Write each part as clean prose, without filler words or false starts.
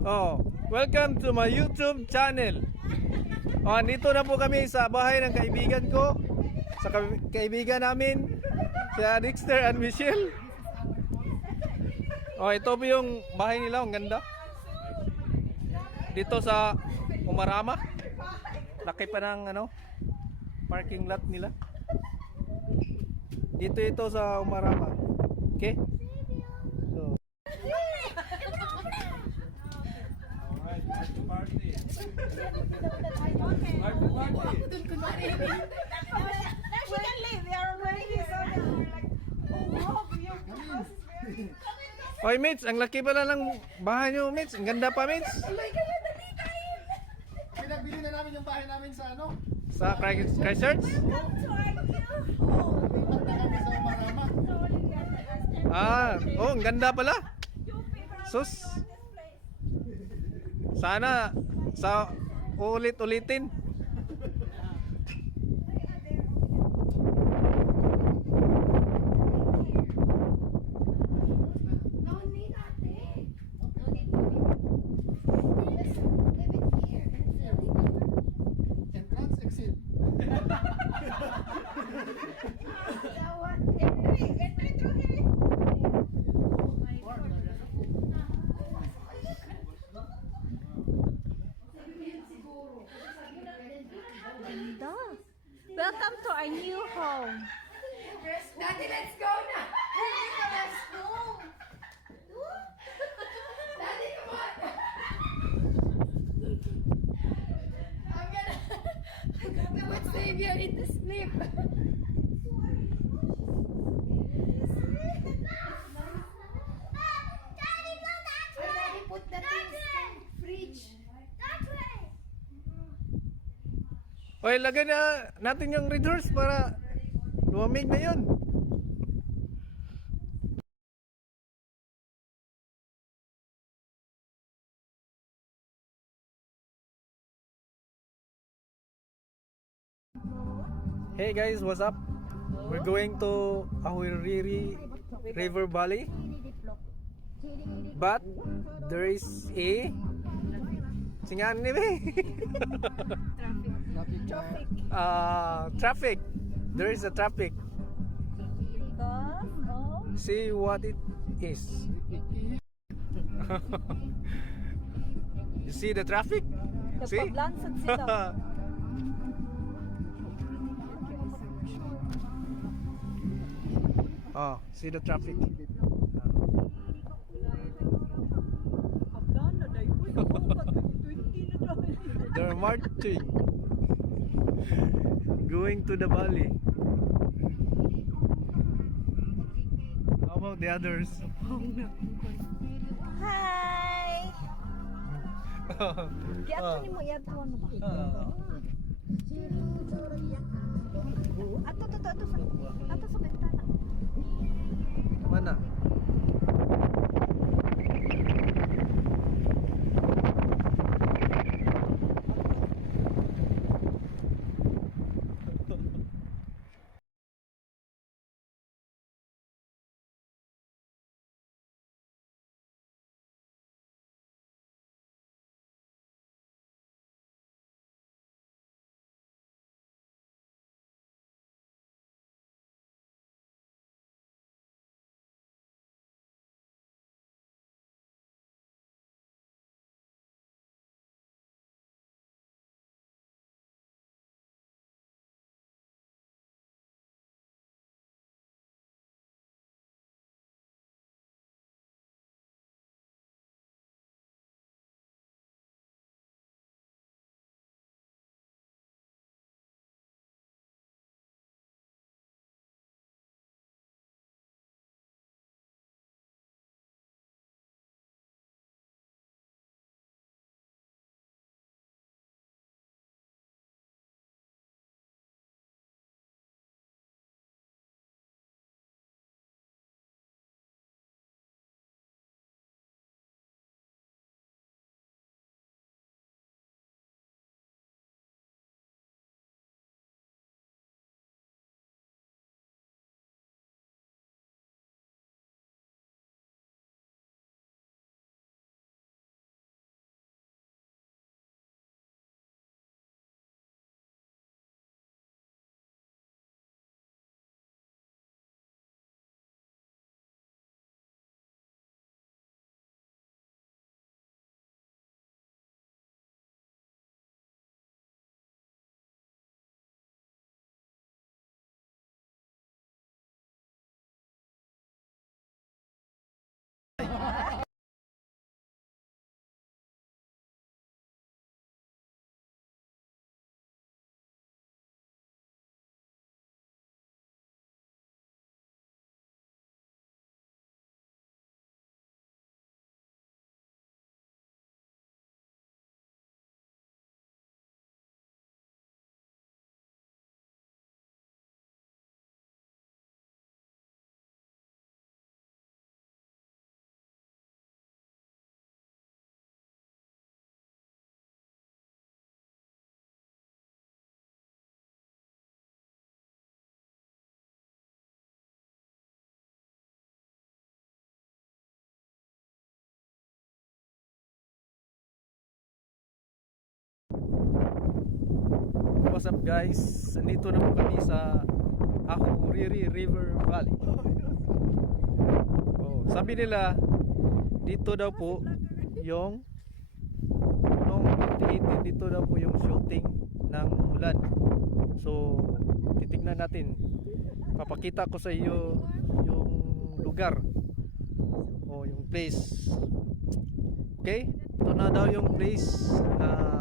Oh, welcome to my YouTube channel. Oh, dito na po kami sa bahay ng kaibigan ko. Sa kaibigan namin, si Dexter and Michelle. Oh, ito po yung bahay nila, ang ganda. Dito sa Umarama. Laki pa ng parking lot nila. Dito ito sa Umarama. Okay? So, Oy, Mitch, ang laki pala ng bahay nyo, Mitch. Ang ganda pa, Mitch. Pinagbili na namin yung bahay namin sa Sa Christchurch? Lipat na kami sa Umarama. Oh, ang ganda pala. Sus. Sana sa ulit-ulitin. Entrance, exit. Ganda. Welcome to our new home. Daddy, let's go now! Let's go! Daddy, come on! I'm gonna put Savior into sleep. Daddy, go that way! Daddy, put the things in fridge. That way! Oy, lagay na natin yung red horse para lumamig na yun. Hey guys, what's up? We're going to Ahuriri River Valley. But there is a singan ni traffic. There is a traffic. Because of See what it is. You see the traffic? See? nagpablansad sila. Oh, see the traffic. They're marching. Going to the valley. How about the others? Hi! Giato ni mo iadto ano ba? Ato sa bintana. Mana? what's up guys? Nandito na po kami sa Ahuriri River Valley. Oh, sabi nila dito daw po yung noong 2018 dito daw po yung shooting ng Mulan. So, titignan natin. Papakita ko sa iyo yung lugar o yung place. Okay? Ito na daw yung place na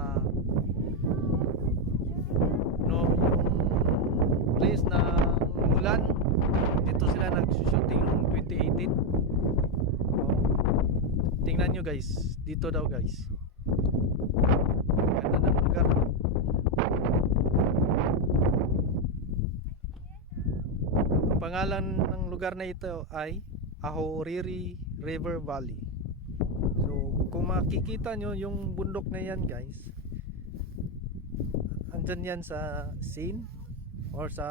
yung place na Mulan. Dito sila nag-shooting noong 2018. Oh. Tingnan nyo guys. Dito daw guys. Ganda ng lugar. Ang pangalan ng lugar na ito ay Ahuriri River Valley. So kung makikita nyo yung bundok na yan guys, andyan yan sa scene or sa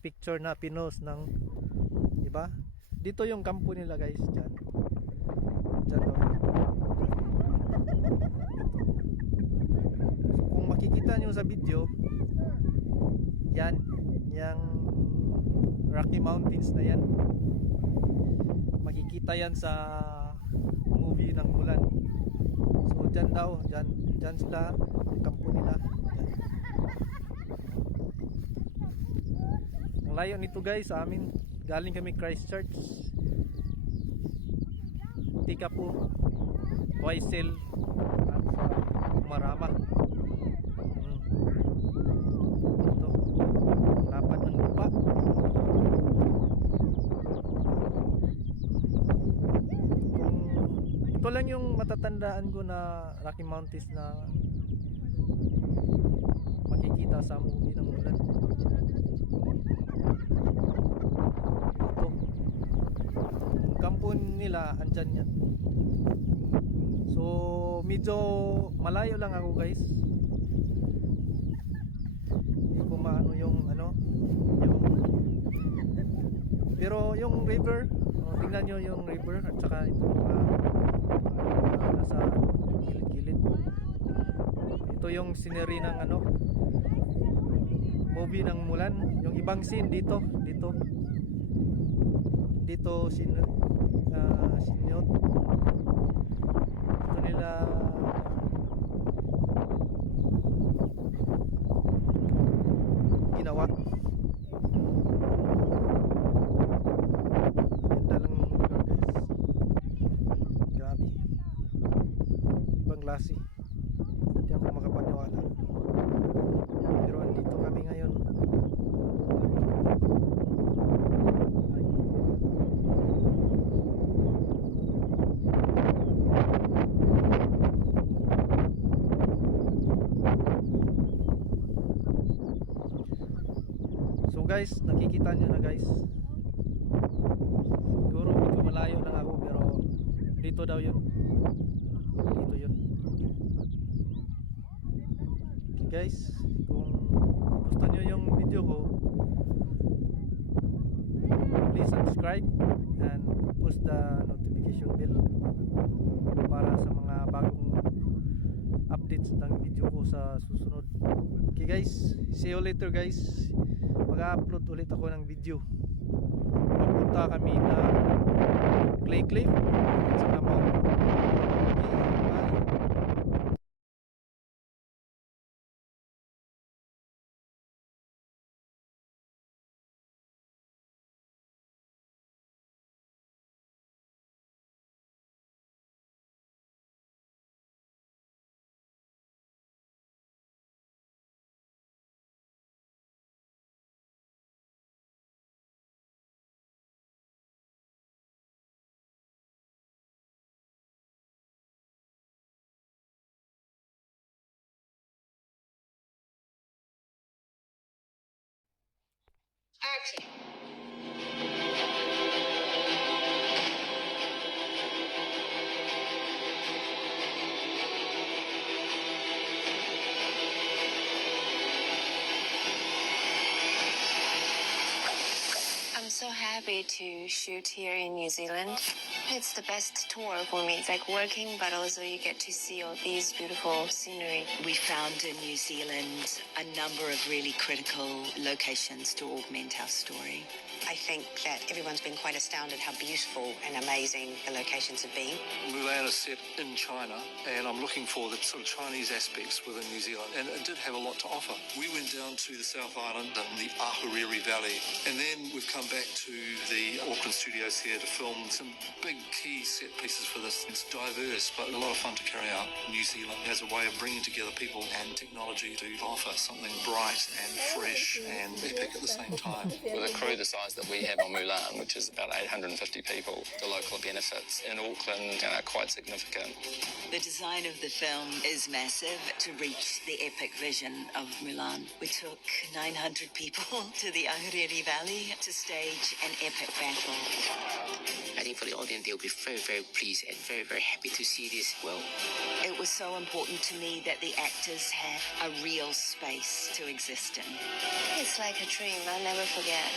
picture na pinost ng, diba? Dito yung kampo nila guys, dyan. Dyan o. So kung makikita nyo sa video, yan, yung Rocky Mountains na yan. Makikita yan sa movie ng Mulan. So dyan daw, dyan sila, yung kampo nila. Dyan. Ang layo nito guys sa amin. Galing kami Christchurch, Tikapu, Waisel at Marama. Ito, lapad ng lupa. Ito lang yung matatandaan ko na Rocky Mountains na makikita sa movie ng Mulan. Ito, yung kampo nila andyan yan. So medyo malayo lang ako guys. Hindi ko maano yung pero yung river, tingnan nyo yung river at saka ito nasa gilid-gilid. Ito yung scenery ng movie ng Mulan. Yung ibang scene dito sinyot. Ito nila ginawa. Ganda lang ng lugar guys. Grabe. Ibang klase. Hindi ako makapaniwala. Pero andito kami ngayon. So guys, nakikita nyo na guys. Siguro medyo malayo lang ako pero dito daw yun. Dito yun. Okay guys, kung gusto nyo yung video ko, please subscribe and push the notification bell para sa mga bagong updates ng video ko sa susunod. Okay guys, see you later guys. Mag-upload ulit ako ng video. Papunta kami na Clay Cliff at saka Mount. Okay, bye. Action. I'm so happy to shoot here in New Zealand. It's the best tour for me. It's like working, but also you get to see all these beautiful scenery. We found in New Zealand a number of really critical locations to augment our story. I think that everyone's been quite astounded how beautiful and amazing the locations have been. Mulan is set in China, and I'm looking for the sort of Chinese aspects within New Zealand, and it did have a lot to offer. We went down to the South Island and the Ahuriri Valley, and then we've come back to the Auckland studios here to film some big key set pieces for this. It's diverse, but a lot of fun to carry out. New Zealand has a way of bringing together people and technology to offer something bright and fresh and epic at the same time. With a crew the size that we have on Mulan, which is about 850 people, the local benefits in Auckland are quite significant. The design of the film is massive to reach the epic vision of Mulan. We took 900 people to the Ahuriri Valley to stage an epic battle. I think for the audience, they'll be very, very pleased and very, very happy to see this. Well, It was so important to me that the actors had a real space to exist in. It's like a dream I'll never forget.